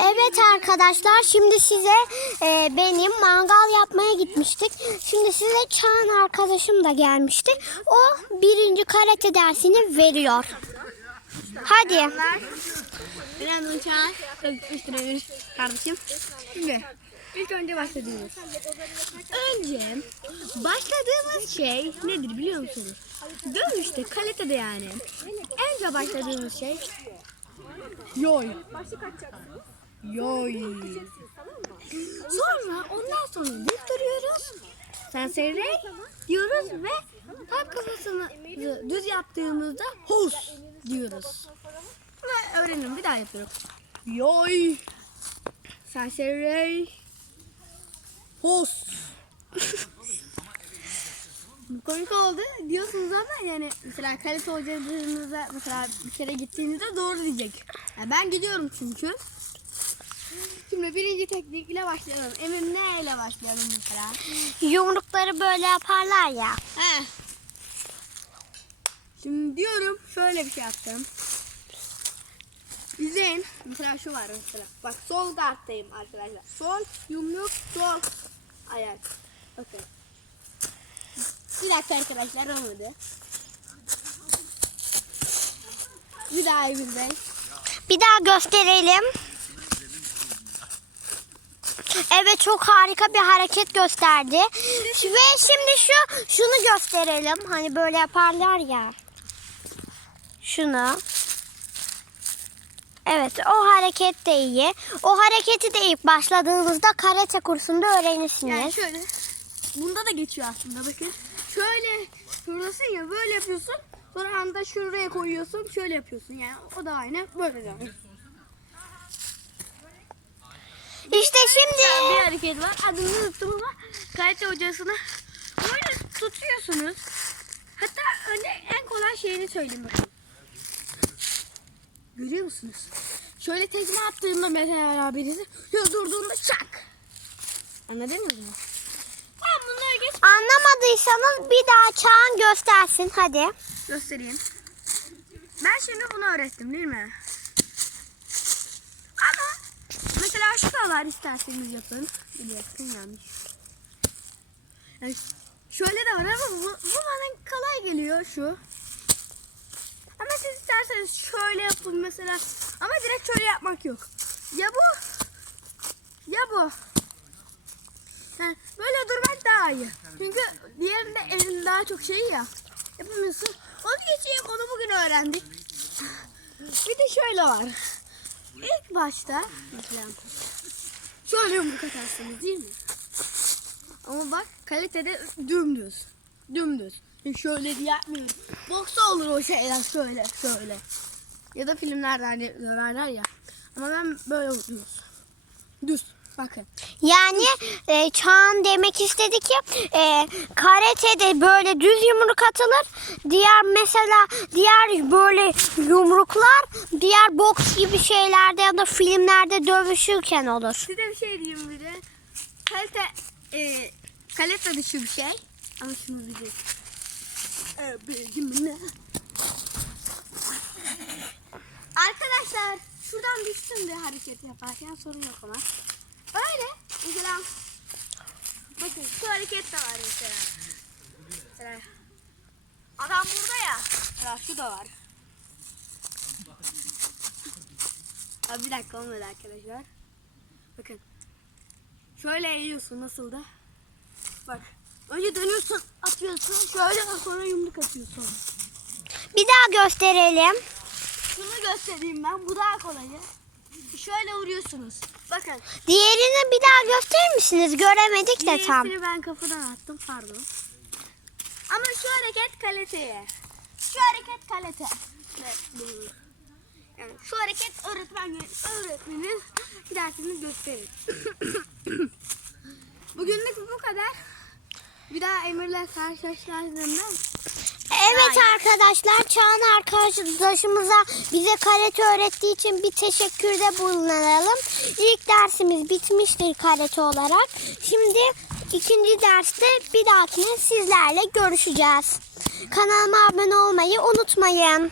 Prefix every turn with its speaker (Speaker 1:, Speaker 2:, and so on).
Speaker 1: Evet arkadaşlar şimdi size e, benim mangal yapmaya gitmiştik. Şimdi size Çağan arkadaşım da gelmişti. O birinci karate dersini veriyor. Hadi.
Speaker 2: Öztürk'ün kardeşim. Şimdi ilk önce başladığımız. Önce başladığımız şey nedir biliyor musunuz? Dövüşte, kaletede yani. Önce başladığımız şey yoy. Yoy. Sonra ondan sonra yutturuyoruz. Sensere diyoruz ve tam kafasını düz yaptığımızda hus diyoruz. Ve öğrenin bir daha yapıyorum. Yoy. Sensere hus. Komik oldu diyorsunuz ama yani mesela kalite hocacığınıza mesela bir kere gittiğinizde doğru diyecek. Yani ben gidiyorum çünkü. Şimdi birinci teknikle başlayalım. Emir ne ile başlayalım mesela?
Speaker 1: Yumrukları böyle yaparlar ya.
Speaker 2: He. Şimdi diyorum şöyle bir şey yaptım. İzleyin. Mesela şu var mesela. Bak sol guard'tayım arkadaşlar. Sol yumruk sol ayak. Bakın. Bir dakika arkadaşlar olmadı. Bir daha Bey.
Speaker 1: Bir daha gösterelim. Evet çok harika bir hareket gösterdi. Ve şimdi şu şunu gösterelim. Hani böyle yaparlar ya. Şunu. Evet o hareket de iyi. O hareketi de ilk başladığınızda karate kursunda öğrenirsiniz.
Speaker 2: Yani şöyle. Bunda da geçiyor aslında bakın. Şöyle şuradasın ya böyle yapıyorsun. Sonra anda şuraya koyuyorsun. Şöyle yapıyorsun yani. O da aynı. Böyle devam.
Speaker 1: Şimdi
Speaker 2: bir hareket var. Adını unuttum ama karate hocasına böyle tutuyorsunuz. Hatta önce en kolay şeyini söyleyeyim bakın. Görüyor musunuz? Şöyle tekme attığımda mesela birisi ya durduğunda şak. Anladınız mı? Tamam bunları geç
Speaker 1: anlamadıysanız bir daha Çağan göstersin hadi.
Speaker 2: göstereyim. Ben şimdi bunu öğrettim değil mi? Ama var isterseniz yapın. Dakika yanlış. Yani şöyle de var ama bu, bu bana kolay geliyor şu. Ama siz isterseniz şöyle yapın mesela. Ama direkt şöyle yapmak yok. Ya bu ya bu. Yani böyle durmak daha iyi. Çünkü diğerinde elin daha çok şey ya. Yapamıyorsun. Onu geçeyim onu bugün öğrendik. Bir de şöyle var. İlk başta mesela şöyle yumruk atarsınız değil mi? Ama bak kalitede dümdüz. Dümdüz. Şöyle diye yapmıyorum. Boksa olur o şeyler şöyle şöyle. Ya da filmlerde hani döverler ya. Ama ben böyle vuruyoruz. Düz. Bakın.
Speaker 1: Yani e, Çağan demek istedi ki e, karatede böyle düz yumruk atılır. Diğer mesela diğer böyle yumruklar diğer boks gibi şeylerde ya da filmlerde dövüşürken olur.
Speaker 2: Size bir şey diyeyim bir de. Kalite, e, kalite dışı bir şey. Ama şunu bir. E, ne? Arkadaşlar şuradan düştüm de hareket yaparken sorun yok ama. Öyle. Mesela bakın şu hareket de var mesela. Mesela adam burada ya. Mesela şu da var. Abi bir dakika olmadı arkadaşlar. Bakın. Şöyle eğiyorsun nasıl da. Bak. Önce dönüyorsun, atıyorsun. Şöyle sonra yumruk atıyorsun.
Speaker 1: Bir daha gösterelim.
Speaker 2: Şunu göstereyim ben. Bu daha kolayı. Şöyle vuruyorsunuz. Bakın.
Speaker 1: Diğerini bir daha gösterir misiniz? Göremedik de tam.
Speaker 2: Diğerisini ben kafadan attım pardon. Ama şu hareket kaliteye. Şu hareket kalite. Evet. Yani şu hareket öğretmen öğretmenin dersini gösterir. Bugünlük bu kadar. Bir daha Emir'le karşılaştığımda
Speaker 1: Evet arkadaşlar Çağan arkadaşımıza bize karate öğrettiği için bir teşekkürde bulunalım. İlk dersimiz bitmiştir karate olarak. Şimdi ikinci derste bir dahakine sizlerle görüşeceğiz. Kanalıma abone olmayı unutmayın.